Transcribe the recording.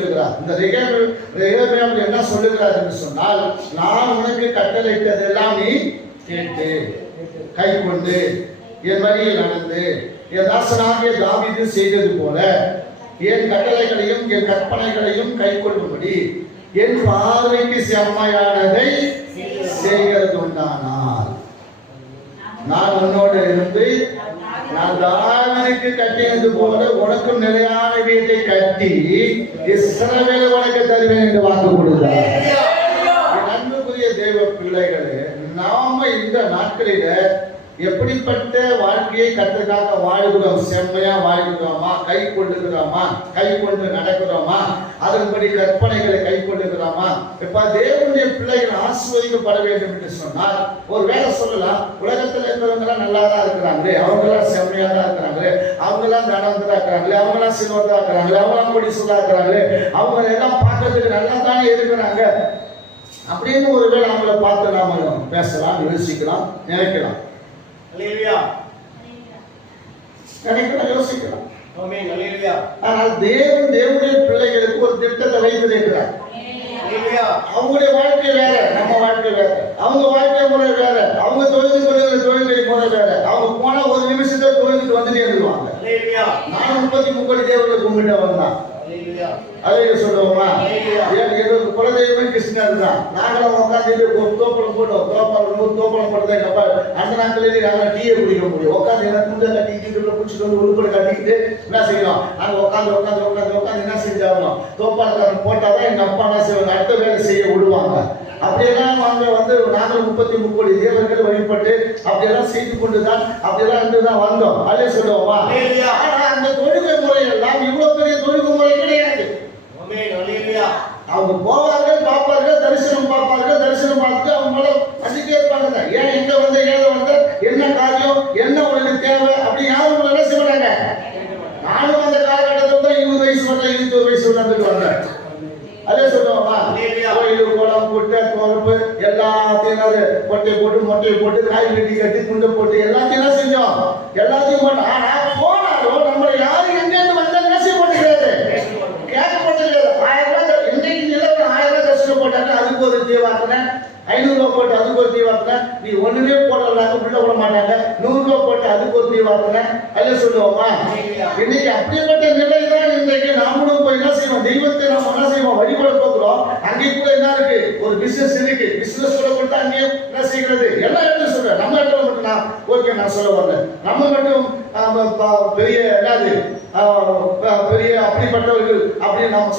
சொல்லுகிறார். இந்த ரெகபியாம் என்ன சொல்லுகிறார் என்று சொன்னால், நான் உனக்கு கட்டளையிட்டதெல்லாம் நீ கேட்டு கை கொண்டு என் வழியில் நடந்து என் தாசனாகிய தாவீது செய்தது போல என் கட்டளைகளையும் என் கற்பனைகளையும் கை கொள்ளும்படி என் பார்வைக்கு செம்மையானதை செய்கிறது உண்டானால் நான் உன்னோடு இருந்து நான் தாவீதுக்கு கட்டியது போல உனக்கும் நிலையான வீட்டை கட்டி இஸ்ரவேலை உனக்கு தருவேன் என்று வாக்கு கொடுத்தார். அன்புக்குரிய தேவ பிள்ளைகளே, நாம இந்த நாட்களில எப்படிப்பட்ட வாழ்க்கையை கற்றுக்காக வாழ்கிறோம்? செம்மையா வாழ்கிறோமா? கை கொள்ளுகிறோமா? கை கொண்டு நடக்கிறோமா? அதன்படி கற்பனைகளை கை கொள்ளுகிறோமா? இப்ப தேவனுடைய பிள்ளைகள் ஆசீர்வதிக்கப்பட வேண்டும் என்று சொன்னால் ஒரு வேலை சொல்லலாம், உலகத்தில் இருக்கிறவங்க எல்லாம் நல்லா தான் இருக்கிறாங்களே, அவங்க எல்லாம் செம்மையா தான் இருக்கிறாங்களே, அவங்க எல்லாம் தனவந்தரா இருக்கிறாங்களே, அவங்க எல்லாம் சிறுவந்தா இருக்கிறாங்களே, அவங்க எல்லாம் கொடி சொல்லா இருக்கிறாங்களே, அவங்க எல்லாம் பார்க்கறதுக்கு நல்லா தானே இருக்கிறாங்க அப்படின்னு ஒரு வேளை அவங்கள பார்த்து நாம பேசலாம், யோசிக்கலாம், நினைக்கலாம். யோசிக்கலாம். ஆனால் தேவனுடைய பிள்ளைகளுக்கு ஒரு திட்டத்தை வைத்திருக்கிறார். அவங்களுடைய வாழ்க்கை வேற, நம்ம வாழ்க்கை வேற, அவங்க வாழ்க்கை முறை வேற, அவங்க தொழில் தொழில்களை முறை வேற. அவங்க போனா ஒரு நிமிஷத்தை தொழிலுக்கு வந்துட்டே இருந்துருவாங்க. நான் 33 கோடி தேவர்களை கும்பிட்டு வந்தான். அதை சொல்லுவோமா? எங்களுக்கு குலதெய்வமே கிருஷ்ணர் தான். நாங்களும் உட்காந்து தோப்பளம் போட்டோம், தோப்பளம் போட்டதுக்கு அந்த நாட்களிலே நாங்கள் டீயை குடிக்க முடியும். உட்காந்து என்ன குண்டை கட்டிக்கிட்டு குடிச்சிட்டு வந்து உருப்படி கட்டிக்கிட்டு என்ன செய்யணும்? நாங்கள் உட்காந்து என்ன செஞ்சாகணும்? தோப்பாளக்காரன் போட்டாதான் எங்க அப்பா என்ன செய்வாங்க, அடுத்த வேலை செய்ய விடுவாங்க. அப்படியெல்லாம் வந்து நாங்கள் 33 கோடி தேவர்கள் வழிபட்டு அப்படியெல்லாம் செய்து கொண்டுதான் அப்படியெல்லாம் இருந்துதான் வந்தோம். அதே சொல்லுவோமா? ஆனா அந்த தொழுகை முறையெல்லாம் இவ்வளவு பெரிய தொழுகை முறை கிடையாது. அவங்க போவார்கள், பார்ப்பார்கள், தரிசனம் பார்ப்பார்கள், தரிசனம் பார்த்து அவங்கள அதுக்கே இருப்பாங்க. ஏன் எங்க வந்த, ஏத வந்த, என்ன காரியம், என்ன உங்களுக்கு தேவை அப்படி யாரும் என்ன செய்வாங்க. நானும் அந்த காலகட்டத்தில் தான் 20 வயசு வரல, 21 வயசு வந்துட்டு வந்தேன். அதே சொல்லுவோமா? கோயில் கோலம் போட்டு தோறுப்பு எல்லாத்தையும் கொட்டை போட்டு மொட்டையை போட்டு காய் வெட்டி கட்டி துண்டை போட்டு எல்லாத்தையும் என்ன செஞ்சோம், எல்லாத்தையும் போட்டோம். ஆனா போனாலும் நம்மளை யாரும் எங்கேருந்து வந்தா என்ன செய்ய மாட்டேங்கிறது, கேட்க மாட்டேங்கிறது. 1000 ரூபாய் இன்றைக்கு நிலவு 1000 ரூபாய் கஷ்டம் போட்டாங்க, அதுக்கு ஒரு தீவார்த்தனை, 500 ரூபாய் போட்டு அதுக்கு ஒரு தீவார்த்தனை, நீ ஒண்ணுமே போடலாங்க உள்ள விட மாட்டாங்க, 100 ரூபாய் போட்டு அதுக்கு ஒரு தீவார்த்தனை. அல்ல சொல்லுவோமா? இன்னைக்கு அப்படிப்பட்ட நிலை தான் இன்றைக்கு நாமளும் போய் என்ன செய்வோம், தெய்வத்தை நாம என்ன செய்வோம், வழிபட போகிறோம். அங்கே கூட என்ன இருக்கு, ஒரு பிசினஸ் இருக்கு, பிசினஸ் கூட கொடுத்தா அங்கே என்ன செய்கிறது, எல்லாம் எடுத்து சொல்றேன். நம்ம இடத்துல மட்டும் நான் ஓகே நான் சொல்ல வரல, நம்ம மட்டும் பெரிய என்னது பெரிய அப்படிப்பட்டவர்கள் அப்படின்னு நாம